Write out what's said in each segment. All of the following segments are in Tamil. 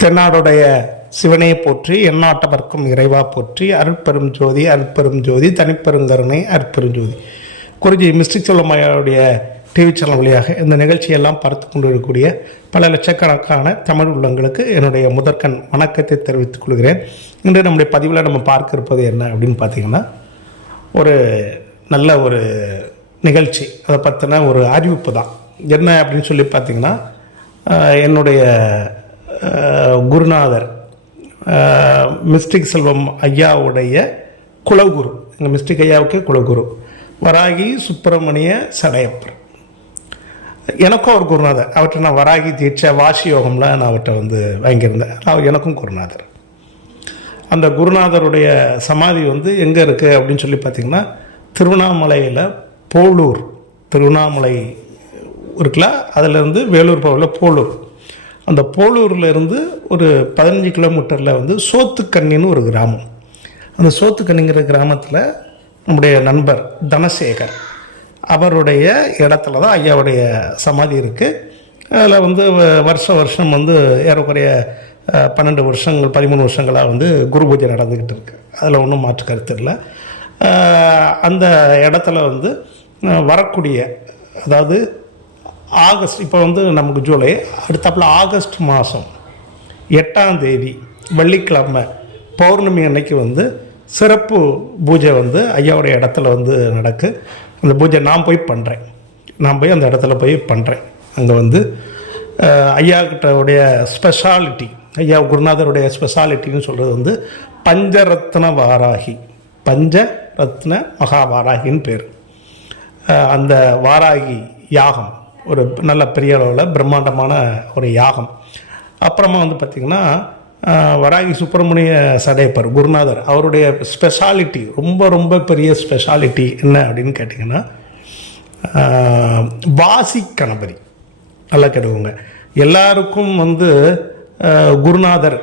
தென்னாடுடைய சிவனே போற்றி எந்நாட்டவர்க்கும் இறைவா போற்றி அருட்பெரும் ஜோதி அருட்பெரும் ஜோதி தனிப்பெருங்கருணை அருட்பெரும் ஜோதி. குறிஞ்சி மிஸ்டிக் சொல்லம்மையாவுடைய டிவி சேனல் வழியாக இந்த நிகழ்ச்சியெல்லாம் பார்த்து கொண்டிருக்கக்கூடிய பல லட்சக்கணக்கான தமிழ் உள்ளங்களுக்கு என்னுடைய முதற்கண் வணக்கத்தை தெரிவித்துக் கொள்கிறேன். இன்று நம்முடைய பதிவில் நம்ம பார்க்க இருப்பது என்ன அப்படின்னு பார்த்தீங்கன்னா ஒரு நல்ல ஒரு நிகழ்ச்சி. அதை பற்றின ஒரு அறிவிப்பு தான். என்ன அப்படின்னு சொல்லி பார்த்தீங்கன்னா என்னுடைய குருநாதர் மிஸ்டிக் செல்வம் ஐயாவுடைய குலகுரு. எங்கள் மிஸ்டிக் ஐயாவுக்கே குலகுரு. வராகி சுப்பிரமணிய சடையப்பர் எனக்கும் ஒரு குருநாதர். அவர்கிட்ட நான் வராகி தீட்சை வாசி யோகம்ல நான் அவர்கிட்ட வந்து வாங்கியிருந்தேன். அவர் எனக்கும் குருநாதர். அந்த குருநாதருடைய சமாதி வந்து எங்கே இருக்குது அப்படின்னு சொல்லி பார்த்தீங்கன்னா திருவண்ணாமலையில் போலூர் திருவண்ணாமலை இருக்குல்ல? அதிலேருந்து வேலூர் பகுதியில் போலூர் அந்த போலூர்ல இருந்து ஒரு பதினஞ்சு கிலோமீட்டரில் வந்து சோத்துக்கண்ணின்னு ஒரு கிராமம். அந்த சோத்துக்கண்ணிங்கிற கிராமத்தில் நம்முடைய நண்பர் தனசேகர் அவருடைய இடத்துல தான் ஐயாவுடைய சமாதி இருக்குது அதில் வந்து வ- வருஷ வருஷம் வந்து ஏறக்குறைய பன்னெண்டு வருஷங்கள் பதிமூணு வருஷங்களாக வந்து குரு பூஜை நடந்துக்கிட்டு இருக்கு. அதில் ஒன்றும் மாற்று கருத்து இல்லை. அந்த இடத்துல வந்து வரக்கூடிய அதாவது ஆகஸ்ட் இப்போ வந்து நமக்கு ஜூலை அடுத்தாப்புல ஆகஸ்ட் மாதம் எட்டாம் தேதி வெள்ளிக்கிழமை பௌர்ணமி அன்னைக்கு வந்து சிறப்பு பூஜை வந்து ஐயாவுடைய இடத்துல வந்து நடக்கு. அந்த பூஜை நான் போய் பண்ணுறேன் நான் போய் அந்த இடத்துல போய் பண்ணுறேன் அங்கே வந்து ஐயா கிட்ட உடைய ஸ்பெஷாலிட்டி ஐயா குருநாதருடைய ஸ்பெஷாலிட்டின்னு சொல்கிறது வந்து பஞ்சரத்ன வாராகி பஞ்ச ரத்ன மகாவாராகின்னு பேர். அந்த வாராகி யாகம் ஒரு நல்ல பெரிய அளவில் பிரம்மாண்டமான ஒரு யாகம். அப்புறமா வந்து பார்த்திங்கன்னா வராகி சுப்பிரமணிய சடையப்பர் குருநாதர் அவருடைய ஸ்பெஷாலிட்டி ரொம்ப ரொம்ப பெரிய ஸ்பெஷாலிட்டி என்ன அப்படின்னு கேட்டிங்கன்னா வாசி கணபதி. நல்லா கேட்டுக்கோங்க. எல்லாருக்கும் வந்து குருநாதர்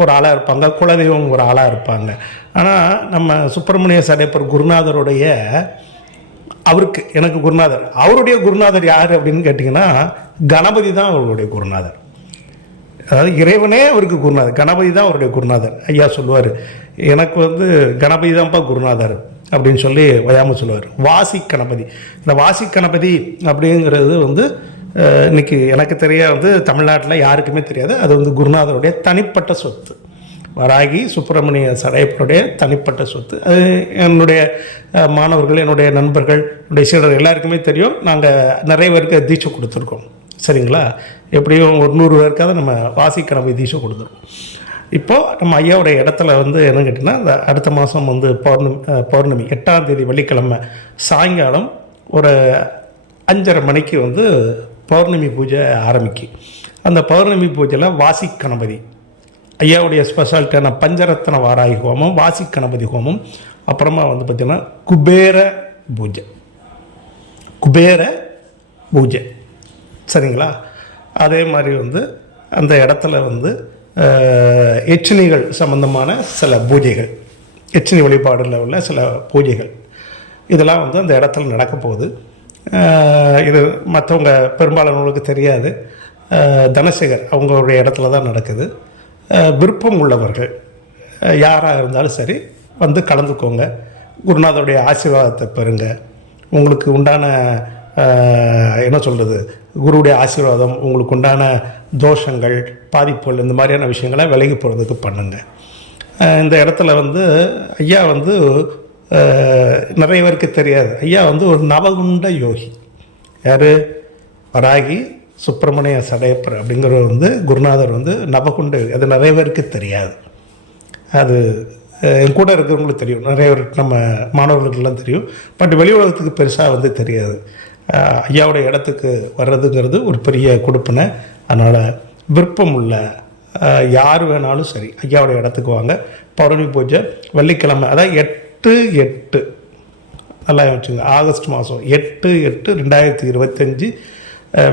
ஒரு ஆளாக இருப்பாங்க குலதெய்வம் ஒரு ஆளாக இருப்பாங்க. ஆனால் நம்ம சுப்பிரமணிய சடையப்பர் குருநாதருடைய அவருக்கு எனக்கு குருநாதர். அவருடைய குருநாதர் யார் அப்படின்னு கேட்டிங்கன்னா கணபதி தான் அவருடைய குருநாதர். அதாவது இறைவனே அவருக்கு குருநாதர். கணபதி தான் அவருடைய குருநாதர். ஐயா சொல்லுவார் எனக்கு வந்து கணபதி தான்ப்பா குருநாதர் அப்படின்னு சொல்லி வயாம சொல்லுவார். வாசி கணபதி. இந்த வாசி கணபதி அப்படிங்கிறது வந்து இன்றைக்கி இன்னைக்கு எனக்கு தெரிய வந்து தமிழ்நாட்டில் யாருக்குமே தெரியாது. அது வந்து குருநாதருடைய தனிப்பட்ட சொத்து. வராகி சுப்பிரமணிய சடையப்பனுடைய தனிப்பட்ட சொத்து. அது என்னுடைய மாணவர்கள் என்னுடைய நண்பர்கள் என்னுடைய சீடர் எல்லாருக்குமே தெரியும். நாங்கள் நிறைய பேருக்கு தீட்சை கொடுத்துருக்கோம். சரிங்களா? எப்படியும் ஒரு நூறு பேருக்காவது நம்ம வாசிக்கிழமை தீட்சை கொடுத்துருக்கோம் இப்போது நம்ம ஐயாவுடைய இடத்துல வந்து என்ன கேட்டிங்கன்னா இந்த அடுத்த மாதம் வந்து பௌர்ணமி பௌர்ணமி எட்டாம் தேதி வெள்ளிக்கிழமை சாயங்காலம் ஒரு அஞ்சரை மணிக்கு வந்து பௌர்ணமி பூஜை ஆரம்பிக்கும் அந்த பௌர்ணமி பூஜையில் வாசி கணபதி. ஐயாவுடைய ஸ்பெஷாலிட்டியான பஞ்சரத்ன வாராகி ஹோமம் வாசி கணபதி ஹோமம் அப்புறமா வந்து பார்த்திங்கன்னா குபேர பூஜை. குபேர பூஜை. சரிங்களா? அதே மாதிரி வந்து அந்த இடத்துல வந்து எச்சினிகள் சம்பந்தமான சில பூஜைகள் எச்சினி வழிபாடில் உள்ள சில பூஜைகள். இதெல்லாம் வந்து அந்த இடத்துல நடக்க போகுது. இது மற்றவங்க பெரும்பாலானவங்களுக்கு தெரியாது. தனசேகர் அவங்களுடைய இடத்துல தான் நடக்குது. விருப்பம் உள்ளவர்கள். யாராக இருந்தாலும் சரி வந்து கலந்துக்கோங்க. குருநாதருடைய ஆசீர்வாதத்தை பெறுங்க. உங்களுக்கு உண்டான என்ன சொல்கிறது குருவுடைய ஆசீர்வாதம் உங்களுக்கு உண்டான தோஷங்கள் பாதிப்புகள் இந்த மாதிரியான விஷயங்களை விலகி போகிறதுக்கு பண்ணுங்க. இந்த இடத்துல வந்து ஐயா வந்து நிறைய பேருக்கு தெரியாது. ஐயா வந்து ஒரு நவகுண்ட யோகி. யார்? வராகி சுப்பிரமணிய சடையப்பர் அப்படிங்கிறவர் வந்து குருநாதர் வந்து நவகுண்ட அது நிறைய பேருக்கு தெரியாது. அது என் கூட இருக்கிறவங்களுக்கு தெரியும். நிறைய பேர் நம்ம மாணவர்களுக்கெல்லாம் தெரியும். பட் வெளி உலகத்துக்கு பெருசாக வந்து தெரியாது. ஐயாவோட ஐயாவுடைய இடத்துக்கு வர்றதுங்கிறது ஒரு பெரிய கொடுப்பினை. அதனால் விருப்பம் உள்ள யார் வேணாலும் சரி ஐயாவுடைய இடத்துக்கு வாங்க. பௌர்ணமி பூஜை வெள்ளிக்கிழமை அதான் எட்டு எட்டு. நல்லா வச்சுங்க ஆகஸ்ட் மாதம் எட்டு எட்டு ரெண்டாயிரத்தி இருபத்தஞ்சி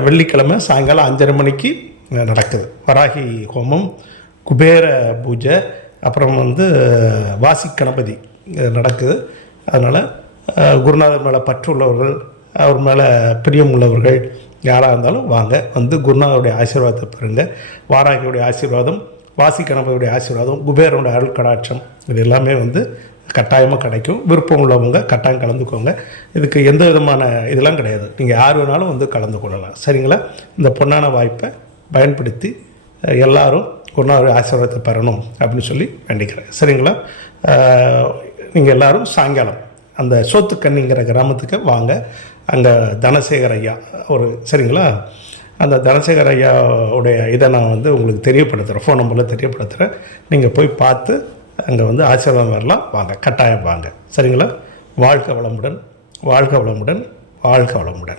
வெள்ளிக்கிழமை சாயங்காலம் அஞ்சரை மணிக்கு நடக்குது. வராகி ஹோமம் குபேர பூஜை அப்புறம் வந்து வாசி கணபதி நடக்குது. அதனால் குருநாதர் மேலே பற்று உள்ளவர்கள் அவர் மேலே பிரியம் உள்ளவர்கள் யாராக இருந்தாலும் வாங்க. வந்து குருநாதருடைய ஆசீர்வாதத்தை பெறுங்க. வாராகியுடைய ஆசீர்வாதம் வாசி கணபதியுடைய ஆசீர்வாதம் குபேரனுடைய அருள் கடாட்சம் இது எல்லாமே வந்து கட்டாயமாக கிடைக்கும். விருப்பம் உள்ளவங்க கட்டாயம் கலந்துக்கோங்க. இதுக்கு எந்த விதமான இதெல்லாம் கிடையாது. நீங்கள் யார் வேணாலும் வந்து கலந்து கொள்ளலாம். சரிங்களா? இந்த பொன்னான வாய்ப்பை பயன்படுத்தி எல்லாரும் குருநாதருடைய ஆசீர்வாதத்தை பெறணும் அப்படின்னு சொல்லி வேண்டிக்கிறேன். சரிங்களா? நீங்கள் எல்லாரும் சாயங்காலம் அந்த சோத்துக்கண்ணிங்கிற கிராமத்துக்கு வாங்க. அங்கே தனசேகர் ஐயா ஒரு சரிங்களா? அந்த தனசேகர் ஐயாவுடைய இதை நான் வந்து உங்களுக்கு தெரியப்படுத்துகிறேன் ஃபோன் நம்பரில் தெரியப்படுத்துகிறேன் நீங்கள் போய் பார்த்து அங்கே வந்து ஆசீர்வாதம் வரலாம். வாங்க கட்டாயம் வாங்க. சரிங்களா? வாழ்க வளமுடன் வாழ்க வளமுடன் வாழ்க வளமுடன்.